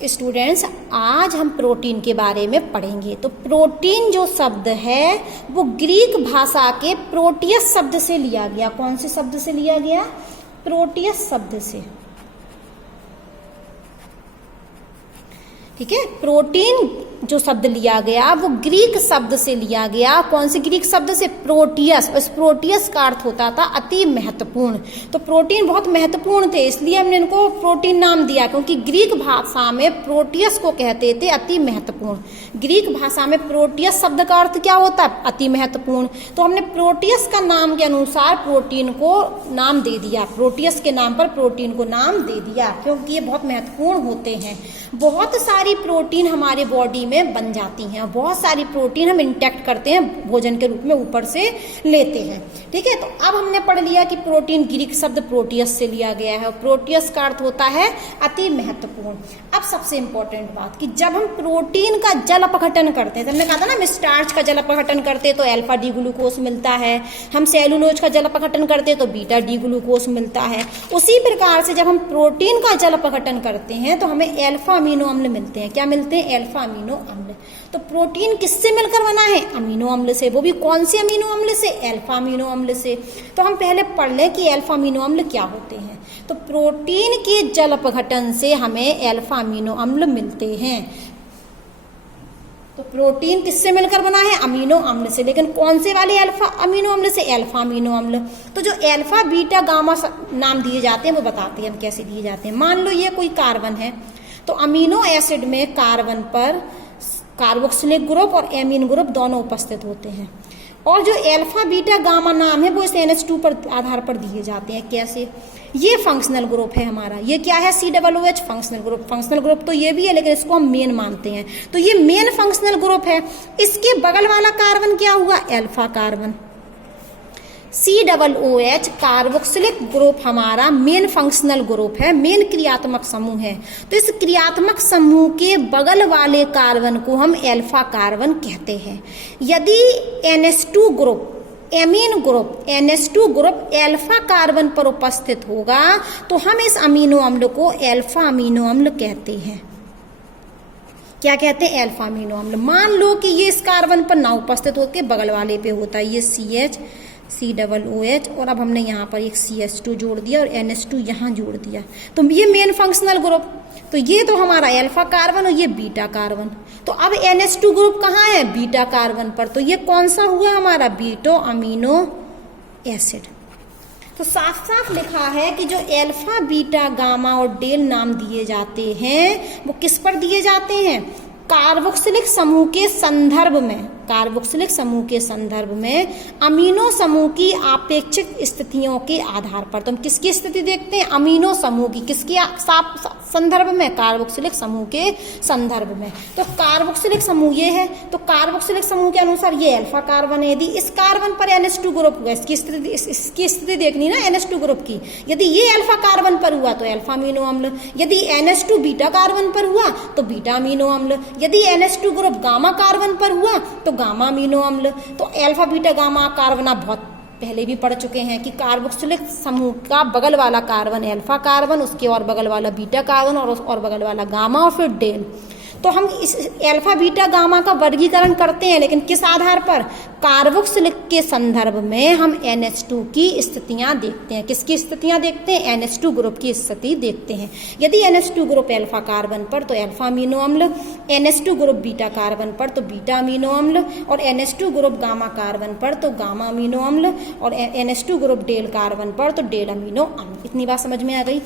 Students, आज हम protein के बारे में पढ़ेंगे। तो प्रोटीन जो शब्द है वो ग्रीक भाषा के प्रोटियस शब्द से लिया गया। कौन से शब्द से लिया गया? प्रोटियस शब्द से। ठीक है, प्रोटीन जो शब्द लिया गया वो ग्रीक शब्द से लिया गया। कौन से ग्रीक शब्द से? प्रोटियस। इस प्रोटियस का अर्थ होता था अति महत्वपूर्ण। तो प्रोटीन बहुत महत्वपूर्ण थे, इसलिए हमने इनको प्रोटीन नाम दिया, क्योंकि ग्रीक भाषा में प्रोटियस को कहते थे अति महत्वपूर्ण। ग्रीक भाषा में प्रोटियस शब्द का अर्थ क्या होता है? अति महत्वपूर्ण। तो हमने प्रोटियस का नाम के अनुसार प्रोटीन को नाम दे दिया, प्रोटियस के नाम पर प्रोटीन को नाम दे दिया, क्योंकि ये बहुत महत्वपूर्ण होते हैं। बहुत सारी प्रोटीन हमारे बॉडी में बन जाती हैं, बहुत सारी प्रोटीन हम इंटेक्ट करते हैं, भोजन के रूप में ऊपर से लेते हैं। ठीक है, तो अब हमने पढ़ लिया कि प्रोटीन ग्रीक शब्द प्रोटियस से लिया गया है। प्रोटियस का अर्थ होता है अति महत्वपूर्ण। अब सबसे इंपॉर्टेंट बात कि जब हम प्रोटीन का जल अपघटन करते हैं, तो हमने कहा था ना, हम स्टार्च का जल अपघटन करते हैं तो अल्फा डी ग्लूकोज मिलता है, हम सेलुलोज का जल अपघटन करते हैं तो बीटा डी ग्लूकोज मिलता है। उसी प्रकार से जब हम प्रोटीन का जल अपघटन करते हैं तो हमें अल्फा अमीनो अम्ल मिलते हैं। क्या मिलते हैं? अल्फा अमीनो अम्ल। तो प्रोटीन किससे मिलकर बना है? अमीनो अम्ल से। वो भी कौन से अमीनो अम्ल से? अल्फा अमीनो अम्ल से। तो हम पहले पढ़ लें कि अल्फा अमीनो अम्ल क्या होते हैं। तो प्रोटीन के जल अपघटन से हमें अल्फा अमीनो अम्ल मिलते हैं। तो प्रोटीन किससे मिलकर बना है? अमीनो अम्ल से। लेकिन कौन से वाले अल्फा अमीनो अम्ल से? अल्फा अमीनो अम्ल। तो जो अल्फा बीटा गामा नाम दिए जाते हैं वो बताते हैं हम कैसे दिए जाते हैं। मान लो ये कोई कार्बन है, तो अमीनो एसिड में कार्बन पर कार्बोक्सिलिक ग्रुप और एमीन ग्रुप दोनों उपस्थित होते हैं, और जो अल्फा बीटा गामा नाम है वो इस NH2 पर आधार पर दिए जाते हैं। कैसे? ये फंक्शनल ग्रुप है हमारा। ये क्या है? COOH functional group. Functional group तो ये भी है, लेकिन इसको हम मेन मानते हैं। तो ये मेन फंक्शनल ग्रुप है। इसके बगल वाला कार्बन क्या हुआ? Alpha carbon. COOH carboxylic group हमारा मेन फंक्शनल ग्रुप है, मेन क्रियात्मक समूह है। तो इस क्रियात्मक समूह के बगल वाले कार्बन को हम अल्फा कार्बन कहते हैं। यदि NH2 group, amine group, NH2 group alpha carbon पर उपस्थित होगा तो हम इस अमीनो अम्ल को अल्फा अमीनो अम्ल कहते हैं। क्या कहते हैं? अल्फा अमीनो अम्ल। मान लो कि ये इस कार्बन पर ना उपस्थित होकर बगल वाले पे होता है, ये COOH, और अब हमने यहाँ पर एक CH2 जोड़ दिया और NH2 यहाँ जोड़ दिया, तो ये मेन फंक्शनल ग्रुप। तो ये तो हमारा अल्फा कार्बन और ये बीटा कार्बन। तो अब NH2 ग्रुप कहाँ है? बीटा कार्बन पर। तो ये कौन सा हुआ हमारा? Beta amino acid. तो साफ साफ लिखा है कि जो अल्फा बीटा गामा और डेल नाम दिए जाते हैं वो किस पर दिए जाते हैं? कार्बोक्सिलिक समूह के संदर्भ में, कार्बोक्सिलिक समूह के संदर्भ में अमीनो समूह की आपेक्षिक स्थितियों के आधार पर। तो हम किसकी स्थिति देखते हैं? अमीनो समूह की। किसके संदर्भ में? कार्बोक्सिलिक समूह के संदर्भ में। तो कार्बोक्सिलिक समूह ये है, तो कार्बोक्सिलिक समूह के अनुसार ये अल्फा कार्बन है। यदि इस कार्बन पर NH2 ग्रुप हुआ, इसकी स्थिति देखनी ना NH2 ग्रुप की। यदि ये अल्फा कार्बन पर हुआ तो अल्फा अमीनो अम्ल, यदि NH2 बीटा कार्बन पर हुआ तो बीटा अमीनो अम्ल, यदि NH2 ग्रुप गामा कार्बन पर हुआ तो गामा अमीनो अम्ल। तो अल्फा बीटा गामा कार्बन आप बहुत पहले भी पढ़ चुके हैं कि कार्बोक्सिलिक समूह का बगल वाला कार्बन अल्फा कार्बन, उसके और बगल वाला बीटा कार्बन और बगल वाला गामा और फिर डेल। तो हम इस अल्फा बीटा गामा का वर्गीकरण करते हैं, लेकिन किस आधार पर? कार्बोक्सिलिक के संदर्भ में हम NH2 की स्थितियां देखते हैं। किसकी स्थितियां देखते हैं? NH2 ग्रुप की स्थिति देखते हैं। यदि NH2 ग्रुप अल्फा कार्बन पर तो अल्फा अमीनो अम्ल, NH2 ग्रुप बीटा कार्बन पर तो बीटा अमीनो अम्ल, और NH2 ग्रुप गामा कार्बन पर तो गामा अमीनो अम्ल, और NH2 ग्रुप डेल कार्बन पर तो डेल अमीनो अम्ल। इतनी बात समझ में आ गई?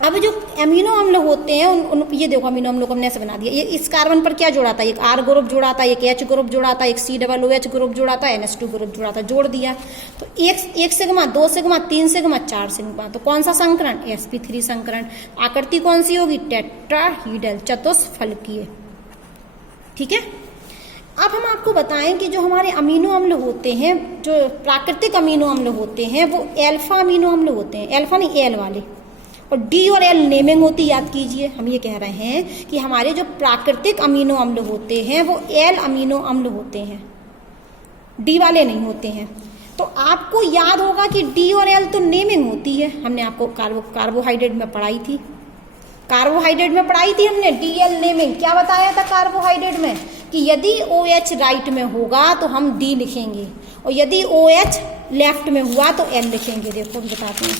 अब जो अमीनो अम्ल होते हैं उन ये देखो, अमीनो अम्लों को हमने ऐसे बना दिया। ये इस कार्बन पर क्या जोड़ा था? एक R ग्रुप जोड़ा था, एक H ग्रुप जोड़ा था, एक COOH ग्रुप जोड़ा था, NH2 ग्रुप जोड़ा था, जोड़ दिया। तो एक सिग्मा, 2 सिग्मा, 3 सिग्मा, 4 सिग्मा। तो कौन सा संकरण? sp3 संकरण। आकृति कौन सी होगी? टेट्राहीड्रल, चतुष्फलकीय। ठीक है, अब हम आपको बताएं कि जो हमारे अमीनो अम्ल होते हैं, जो प्राकृतिक अमीनो अम्ल होते हैं, वो अल्फा अमीनो अम्ल होते हैं। अल्फा नहीं, एल वाले। और डी और एल नेमिंग होती, याद कीजिए। हम ये कह रहे हैं कि हमारे जो प्राकृतिक अमीनो अम्ल होते हैं वो एल अमीनो अम्ल होते हैं, डी वाले नहीं होते हैं। तो आपको याद होगा कि डी और एल तो नेमिंग होती है, हमने आपको कार्बोहाइड्रेट में पढ़ाई थी। कार्बोहाइड्रेट में पढ़ाई थी हमने डीएल नेमिंग। क्या बताया था कार्बोहाइड्रेट में कि यदि OH राइट में होगा तो हम D लिखेंगे और यदि OH लेफ्ट में हुआ तो L लिखेंगे। देखो बताते हैं,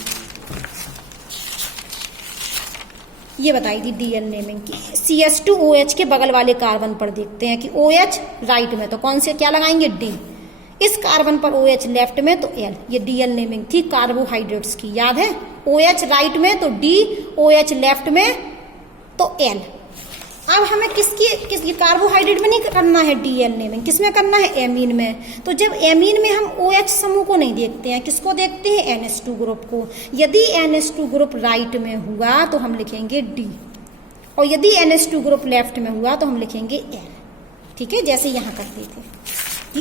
ये बताई थी डीएल नेमिंग की। CH2OH के बगल वाले कार्बन पर देखते हैं कि OH राइट में तो कौन से क्या लगाएंगे D, इस कार्बन पर OH लेफ्ट में तो L। ये डीएल नेमिंग थी कार्बोहाइड्रेट्स की, याद है। OH राइट में तो D, OH लेफ्ट में तो L। अब हमें किस कार्बोहाइड्रेट में नहीं करना है डीएल नेमिंग, किस में करना है, एमीन में। तो जब एमीन में हम OH समूह को नहीं देखते हैं, किसको देखते हैं, NH2 ग्रुप को। यदि NH2 ग्रुप राइट में हुआ तो हम लिखेंगे D और यदि NH2 ग्रुप लेफ्ट में हुआ तो हम लिखेंगे L। ठीक है, जैसे यहाँ करते थे कि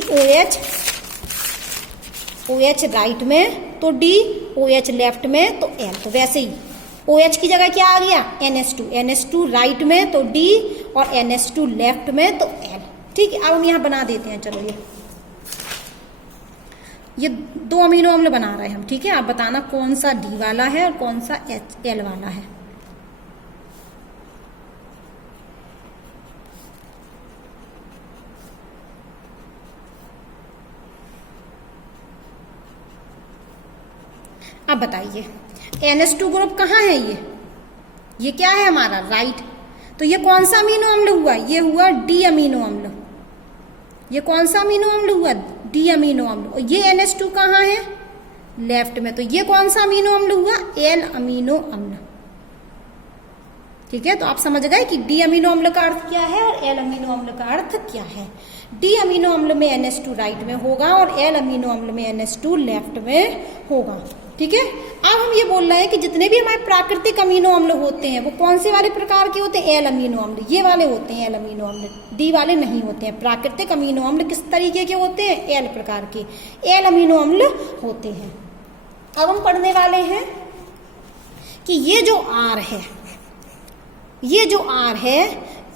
OH राइट में तो D, OH लेफ्ट में तो L। तो वैसे ही OH की जगह क्या आ गया, NH2 राइट में तो D और NH2 लेफ्ट में तो L। ठीक है, अब हम यहाँ बना देते हैं। चलो ये 2 अमीनो अम्ल बना रहे हैं हम। ठीक है, आप बताना कौन सा D वाला है और कौन सा L वाला है। अब बताइए NH2 ग्रुप कहाँ है, ये क्या है हमारा, राइट। तो ये कौन सा अमीनो अम्ल हुआ, ये हुआ D अमीनो अम्ल। ये कौन सा अमीनो अम्ल हुआ, D अमीनो अम्ल। और ये NH2 कहाँ है, लेफ्ट में। तो ये कौन सा अमीनो अम्ल हुआ, L अमीनो अम्ल। ठीक है, तो आप समझ गए कि D अमीनो अम्ल का अर्थ क्या है और L अमीनो अम्ल का अर्थ क्या है। D अमीनो अम्ल में NH2 राइट में होगा और L अमीनो अम्ल में NH2 लेफ्ट में होगा। ठीक है, अब हम ये बोल रहे हैं कि जितने भी हमारे प्राकृतिक अमीनो अम्ल होते हैं वो कौन से वाले प्रकार के होते हैं, L अमीनो अम्ल। ये वाले होते हैं L अमीनो अम्ल, D वाले नहीं होते हैं। प्राकृतिक अमीनो अम्ल किस तरीके के होते हैं, L प्रकार के L अमीनो अम्ल होते हैं। अब हम पढ़ने वाले हैं कि ये जो R है, ये जो R है,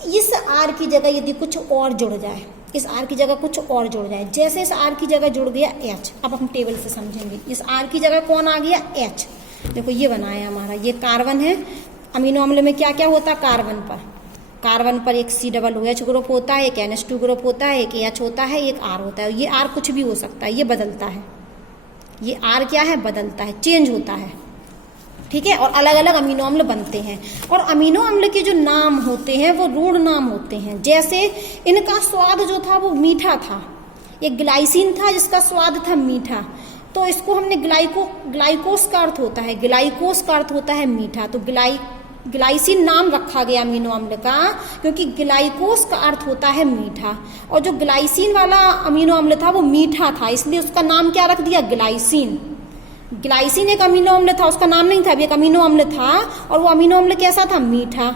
इस R की जगह यदि कुछ और जुड़ जाए, इस R की जगह कुछ और जुड़ जाए, जैसे इस R की जगह जुड़ गया H। अब हम टेबल से समझेंगे, इस R की जगह कौन आ गया, H। देखो ये बनाया हमारा, ये कार्बन है। अमीनो अम्ल में क्या क्या होता है, कार्बन पर एक COOH ग्रुप होता है, एक NH2 ग्रुप होता है, एक H होता है, एक R होता है। ये R कुछ भी हो सकता है, ये बदलता है। ये R क्या है, बदलता है, चेंज होता है। ठीक है, और अलग अलग अमीनो अम्ल बनते हैं। और अमीनो अम्ल के जो नाम होते हैं वो रूढ़ नाम होते हैं। जैसे इनका स्वाद जो था वो मीठा था, एक ग्लाइसिन था जिसका स्वाद था मीठा, तो इसको हमने ग्लाइकोस का अर्थ होता है, ग्लाइकोस का अर्थ होता है मीठा। तो ग्लाइसिन नाम रखा गया अमीनो अम्ल का क्योंकि ग्लाइकोस का अर्थ होता है मीठा। और जो ग्लाइसिन वाला अमीनो अम्ल था वो मीठा था, इसलिए उसका नाम क्या रख दिया, ग्लाइसिन। ग्लाइसिन एक अमीनो अम्ल था, उसका नाम नहीं था, एक अमीनो अम्ल था और वो अमीनो अम्ल कैसा था, मीठा।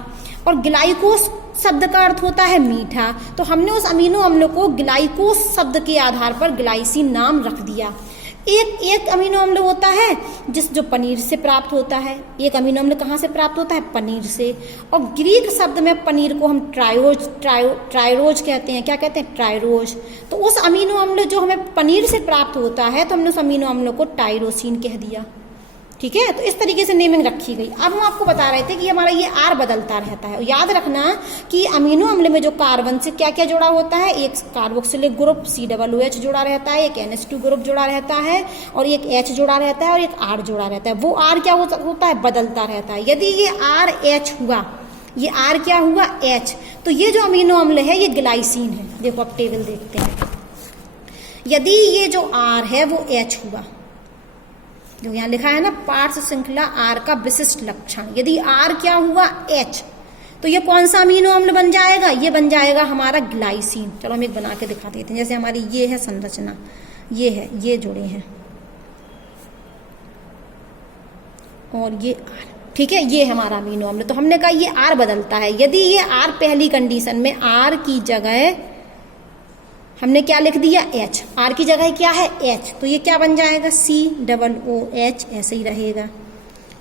और ग्लाइकोस शब्द का अर्थ होता है मीठा, तो हमने उस अमीनो अम्ल को ग्लाइकोस शब्द के आधार पर ग्लाइसिन नाम रख दिया। एक अमीनो अम्ल होता है जो पनीर से प्राप्त होता है। एक अमीनो अम्ल कहाँ से प्राप्त होता है, पनीर से। और ग्रीक शब्द में पनीर को हम ट्रायरोज कहते हैं। क्या कहते हैं, ट्रायरोज। तो उस अमीनो अम्ल जो हमें पनीर से प्राप्त होता है तो हमने उस अमीनो अम्ल को टायरोसिन कह दिया। ठीक है, तो इस तरीके से नेमिंग रखी गई। अब हम आपको बता रहे थे कि हमारा ये R बदलता रहता है। याद रखना कि अमीनो अम्ल में जो कार्बन से क्या क्या जुड़ा होता है, एक कार्बोक्सिलिक ग्रुप COOH जुड़ा रहता है, एक NH2 ग्रुप जुड़ा रहता है और एक H जुड़ा रहता है और एक R जुड़ा रहता है। वो R क्या होता है, बदलता रहता है। यदि ये RH हुआ, ये R क्या हुआ, H, तो ये जो अमीनो अम्ल है ये ग्लाइसिन है। देखो अब टेबल देखते हैं। यदि ये जो R है वो H हुआ, जो यहाँ लिखा है ना, पार्श्व श्रृंखला R का विशिष्ट लक्षण। यदि R क्या हुआ, H, तो ये कौन सा अमीनो अम्ल बन जाएगा, ये बन जाएगा हमारा ग्लाइसिन। चलो हम एक बना के दिखा देते हैं। जैसे हमारी ये है संरचना, ये है, ये जुड़े हैं और ये R। ठीक है, ये हमारा अमीनो अम्ल। तो हमने कहा ये R बदलता है। यदि ये R पहली कंडीशन में R की जगह हमने क्या लिख दिया, H, R की जगह क्या है, H, तो ये क्या बन जाएगा, COOH, ऐसे ही रहेगा।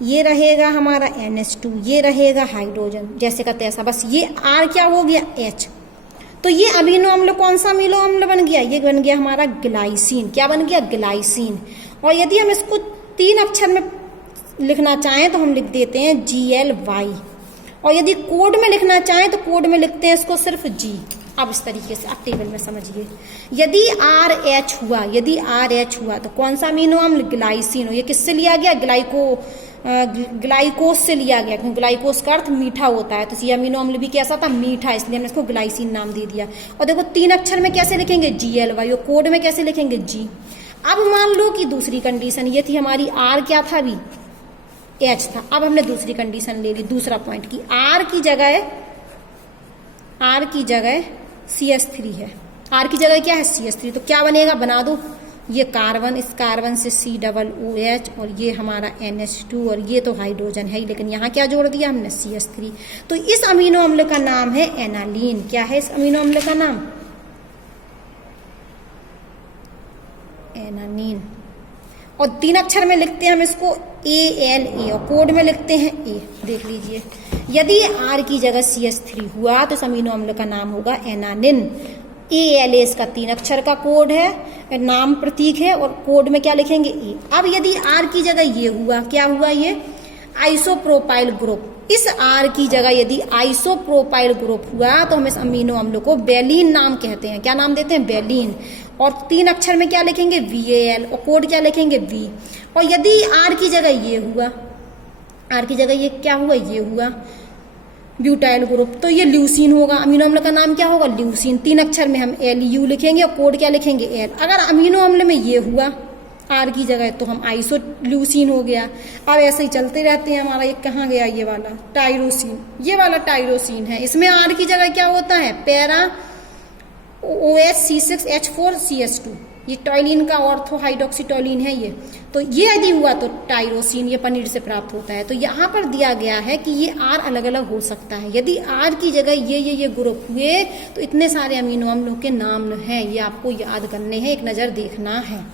ये रहेगा हमारा NH2, ये रहेगा हाइड्रोजन, जैसे का तैसा। बस ये R क्या हो गया, H। तो ये अमीनो अम्ल कौन सा अमीनो अम्ल बन गया, ये बन गया हमारा ग्लाइसिन। क्या बन गया, ग्लाइसिन। और यदि हम इसको 3 अक्षर में लिखना चाहें तो हम लिख देते हैं GLY। और यदि कोड में लिखना चाहें तो कोड में लिखते हैं इसको सिर्फ G। अब इस तरीके से आप टेबल में समझिए, यदि RH हुआ तो कौन सा अमीनो अम्ल? ग्लाइसिन। ये किससे लिया गया? ग्लाइकोस से लिया गया, क्योंकि ग्लाइकोस का अर्थ मीठा होता है, तो ये अमीनो अम्ल भी कैसा था? मीठा, इसलिए हमने इसको ग्लाइसिन नाम दे दिया। और देखो 3 अक्षर में कैसे लिखेंगे? GLY, और कोड में कैसे लिखेंगे? G। अब मान लो कि दूसरी कंडीशन ये थी हमारी, R क्या था अभी? H था। अब हमने दूसरी कंडीशन ले ली, दूसरा पॉइंट की R की जगह CH3 है। R की जगह क्या है? CH3। तो क्या बनेगा? बना दो, ये कार्बन, इस कार्बन से COOH, और ये हमारा NH2, और ये तो हाइड्रोजन है ही, लेकिन यहाँ क्या जोड़ दिया हमने? CH3। तो इस अमीनो अम्ल का नाम है एनालीन। क्या है इस अमीनो अम्ल का नाम? एनालीन। और 3 अक्षर में लिखते हैं हम इसको ALA, और कोड में लिखते हैं A। देख लीजिए, यदि R की जगह CH3 हुआ तो इस अमीनो अम्ल का नाम होगा एनालिन। ALA इसका 3 अक्षर का कोड है, नाम प्रतीक है, और कोड में क्या लिखेंगे? E। अब यदि R की जगह ये हुआ, क्या हुआ? ये आइसोप्रोपाइल ग्रुप। इस R की जगह यदि आइसोप्रोपाइल ग्रुप हुआ तो हम इस अमीनो अम्ल को बेलीन नाम कहते हैं। क्या नाम देते हैं? बेलीन। और 3 अक्षर में क्या लिखेंगे? VAL, और कोड क्या लिखेंगे? V। और यदि R की जगह ये हुआ, R की जगह ये क्या हुआ? ये हुआ ब्यूटाइल ग्रुप, तो ये ल्यूसीन होगा। अमीनो अम्ल का नाम क्या होगा? ल्यूसीन। 3 अक्षर में हम LU लिखेंगे, और कोड क्या लिखेंगे? L। अगर अमीनो अम्ल में ये हुआ R की जगह, तो हम आइसोल्यूसिन हो गया। अब ऐसे ही चलते रहते हैं। हमारा ये कहाँ गया? ये वाला टाइरोसिन, ये वाला टाइरोसिन है। इसमें R की जगह क्या होता है? पैरा OH C6H4CH2, ये टॉयलिन का ऑर्थो हाइड्रोक्सीटोलिन है ये। तो ये यदि हुआ तो टाइरोसिन, ये पनीर से प्राप्त होता है। तो यहाँ पर दिया गया है कि ये R अलग अलग हो सकता है। यदि R की जगह ये ग्रुप हुए तो इतने सारे अमीनो अम्लों के नाम हैं, ये आपको याद करने हैं, एक नज़र देखना है।